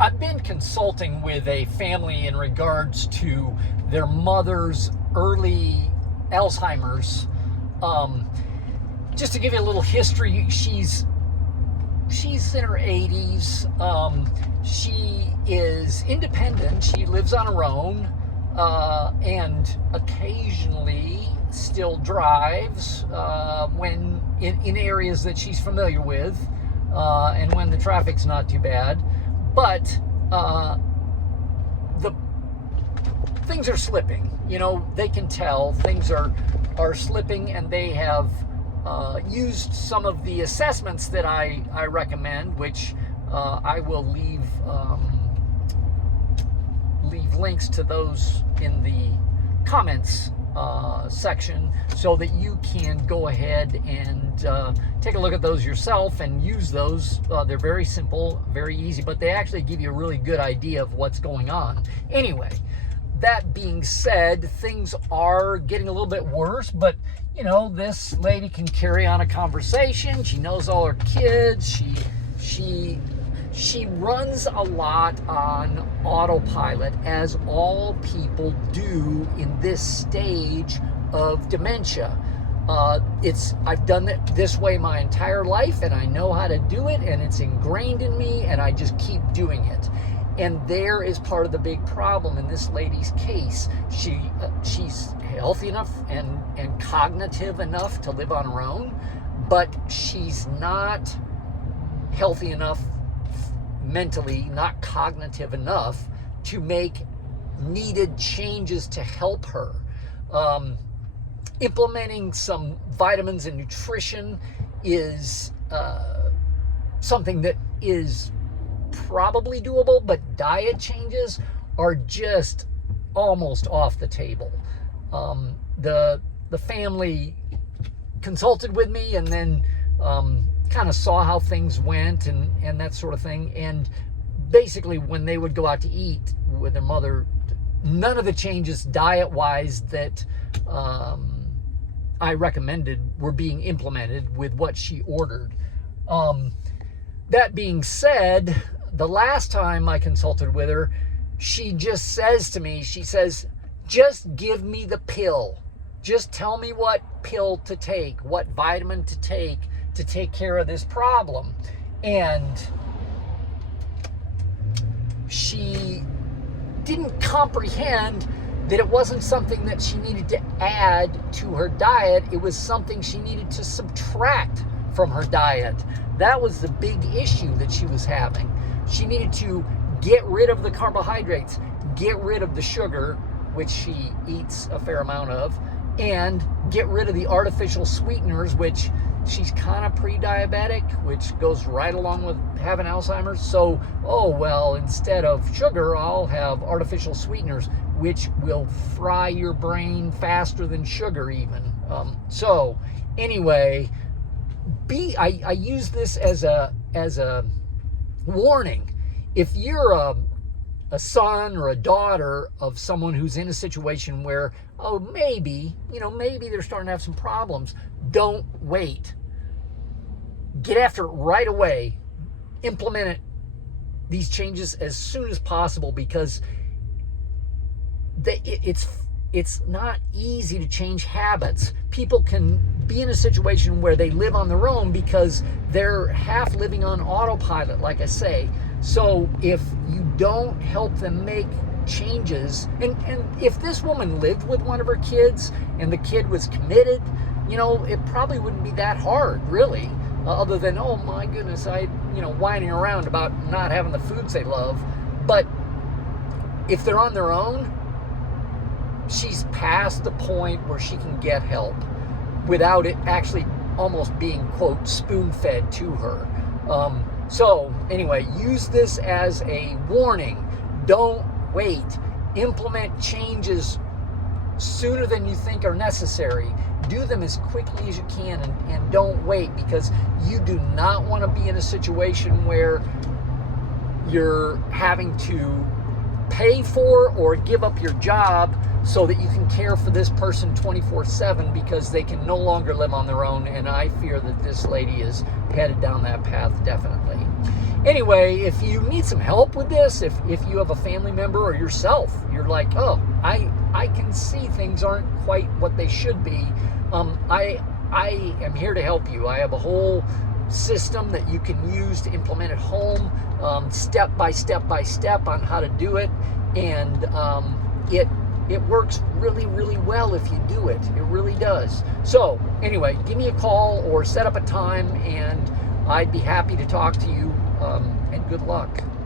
I've been consulting with a family in regards to their mother's early Alzheimer's. Just to give you a little history, she's in her 80s. She is independent. She lives on her own, and occasionally still drives when in areas that she's familiar with, and when the traffic's not too bad. But the things are slipping. You know, they can tell things are slipping, and they have used some of the assessments that I recommend, which I will leave links to those in the comments section, so that you can go ahead and take a look at those yourself and use those. They're very simple, very easy, but they actually give you a really good idea of what's going on. Anyway, that being said, things are getting a little bit worse, but you know, this lady can carry on a conversation. She knows all her kids. She runs a lot on autopilot, as all people do in this stage of dementia. I've done it this way my entire life, and I know how to do it, and it's ingrained in me, and I just keep doing it. And there is part of the big problem in this lady's case. She's healthy enough and cognitive enough to live on her own, but she's not healthy enough mentally, not cognitive enough to make needed changes to help her. Implementing some vitamins and nutrition is something that is probably doable, but diet changes are just almost off the table. The family consulted with me, and then kind of saw how things went and that sort of thing. And basically, when they would go out to eat with their mother, none of the changes diet-wise that I recommended were being implemented with what she ordered. That being said, the last time I consulted with her, she just says to me, she says, just give me the pill. Just tell me what pill to take, what vitamin to take care of this problem. And she didn't comprehend that it wasn't something that she needed to add to her diet. It was something she needed to subtract from her diet. That was the big issue that she was having. She needed to get rid of the carbohydrates, get rid of the sugar, which she eats a fair amount of, and get rid of the artificial sweeteners, which she's kind of pre-diabetic, which goes right along with having Alzheimer's. So, instead of sugar, I'll have artificial sweeteners, which will fry your brain faster than sugar even. So anyway, I use this as a warning. If you're a son or a daughter of someone who's in a situation where, maybe they're starting to have some problems, don't wait. Get after it right away. Implement these changes as soon as possible, because it's not easy to change habits. People can be in a situation where they live on their own because they're half living on autopilot, like I say. So if you don't help them make changes, and if this woman lived with one of her kids and the kid was committed, it probably wouldn't be that hard, really, other than, oh my goodness, whining around about not having the foods they love. But if they're on their own, she's past the point where she can get help without it actually almost being, quote, spoon-fed to her. So anyway, use this as a warning. Don't wait. Implement changes sooner than you think are necessary. Do them as quickly as you can, and don't wait, because you do not want to be in a situation where you're having to pay for or give up your job so that you can care for this person 24/7, because they can no longer live on their own. And I fear that this lady is headed down that path, definitely. anyway, if you need some help with this, if you have a family member or yourself, you're like, oh, I can see things aren't quite what they should be, I am here to help you. I have a whole system that you can use to implement at home, step by step by step on how to do it, and it works really, really well if you do it. It really does. So anyway, give me a call or set up a time, and I'd be happy to talk to you, and good luck.